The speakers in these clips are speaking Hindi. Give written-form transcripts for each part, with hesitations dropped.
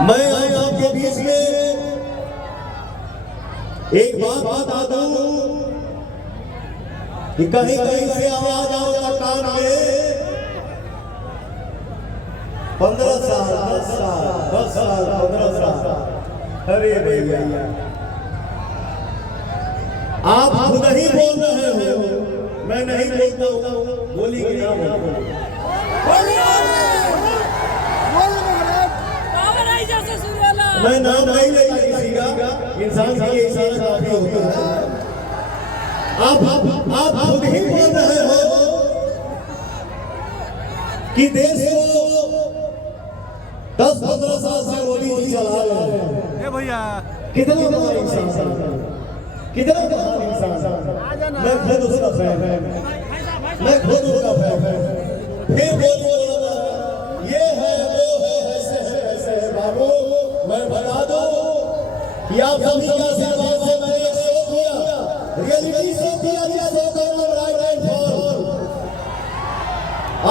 मैं आज आपके बीच में एक बात बता दूं कि कहीं कहीं से आवाज आओ कान में 15 साल 10 साल 10 साल 15 साल। अरे भैया आप खुद ही बोल रहे हो, मैं नहीं बोलता हूँ। बोली कि ना मैं नाम नहीं लेता किसी का, इंसान के लिए इशारा काफी होता है। आप खुद ही बोल रहे हो कि देश को 10-15 साल से मोदी जी चला रहे हैं। भैया कितना बड़ा इंसान, कितना महान इंसान। मैं खुद उसका फैन है, मैं खुद उसका फैन है। फिर बोल ये है वो है ऐसे है ऐसे है। बाबू मैं बता दो कि आप सभी का आशीर्वाद से मैंने एक शो किया, रियलिटी शो किया, शो का नाम राइट एंड फॉल।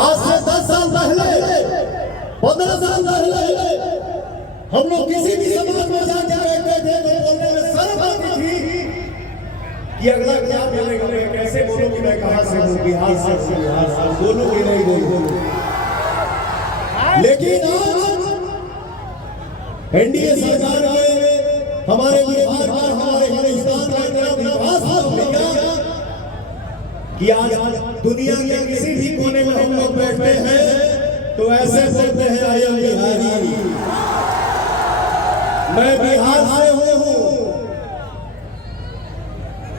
आज से 10 साल पहले 15 साल पहले हम लोग किसी भी समाज में जाके बैठते थे तो बोलने में शर्म आती थी कि अगला क्या बोलेगा, मैं कैसे बोलूंगी, मैं कहां से बोलूंगी, हाथ से बोलूंगी नहीं बोलूंगी। लेकिन आज एनडीए सरकार में हमारे बिहार का, हमारे हिंदुस्तान का इतना विकास हो गया कि आज दुनिया के किसी भी कोने में हम लोग बैठते हैं तो ऐसे बोलते हैं आई एम बिहारी, मैं बिहार से हूं।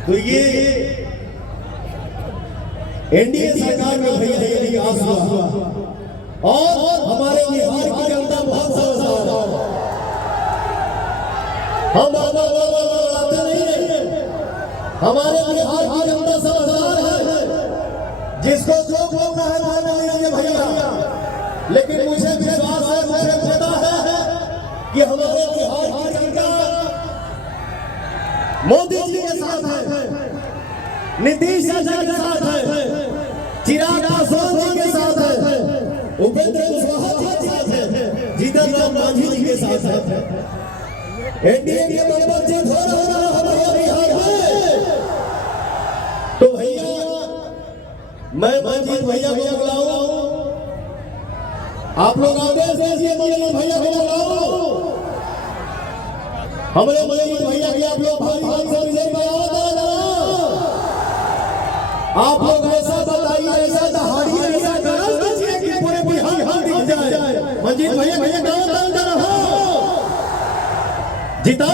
तो ये एनडीए सरकार में भैया ये विकास हुआ और हमारे बिहार की जनता बहुत समझदार है। हम लड़ाते नहीं है, हमारे बिहार की जनता समझदार है। जिसको जो बोलना है बोलने दीजिए भैया, लेकिन मुझे विश्वास है, मुझे पता है कि हमारे बिहार की जनता मोदी जी के साथ है, नीतीश जी के साथ है, चिराग पासवान जी के साथ है, उपेंद्र कुशवाहा जी के साथ है, जीतन राम मांझी जी के साथ है। एनडीए के बराबर जीत हो रहा हमारा बिहार है। तो भैया मैं मंजीत भैया को बुलाऊं, आप लोग आदेश दीजिए मंजीत भैया को बुलाओ। हमारे मंजीत भैया की आप लोग भारी से विजय कराओ। आप लोग ऐसा बताइए, ऐसा दहाड़िए, ऐसा गरज दीजिए कि पूरे बिहार हम दिख जाए। मंजीत भैया भैया गाँव जिता